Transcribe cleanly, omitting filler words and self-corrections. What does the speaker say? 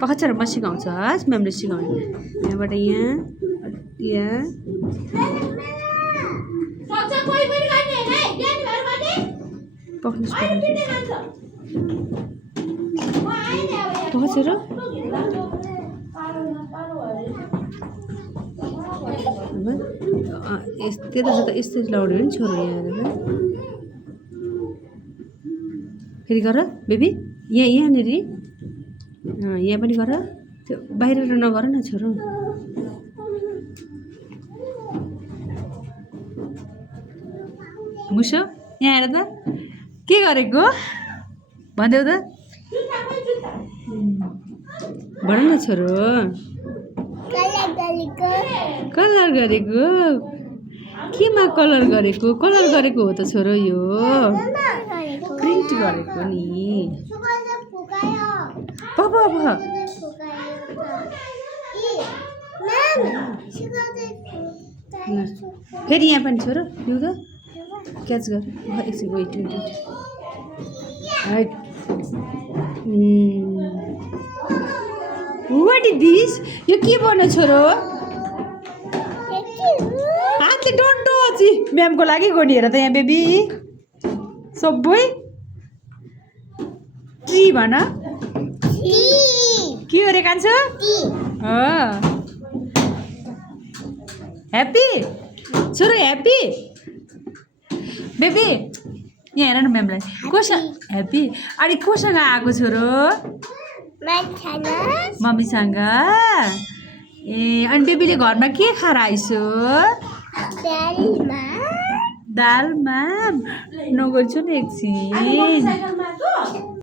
पखच्चर म सिकाउँछु हस् म्यामले सिकाउने यहाँबाट यहाँ यहाँ पखच्चर त्यता जता यस्तो लाउने हो नि छोरो यहाँ फेरि गर बेबी यहाँनिर यहाँ पनि गर त्यो बाहिर नगर न छोरो मुसो यहाँ आएर त के गरेको भनिदेऊ त भन न छोरो कलर गरेको केमा कलर गरेको हो त छोरो यो प्रिन्ट गरेको नि फेरि यहाँ पनि छोरो लु त क्याच गर एकछिन वेट वाट इज दिस यो के बन्यो छोरो हातले डोन्ट टच म्यामको लागि गोडिएर त यहाँ बेबी सबै ट्री भन के हो रे कान्छो ह्याप्पी छोरो ह्याप्पी बेबी यहाँ हेर न म्यामलाई कोसँग ह्याप्पी अनि कोसँग आएको छोरो मम्मीसँग ए अनि बेबीले घरमा के खाएर आइसो दालमा नगर्छु नि एकछिन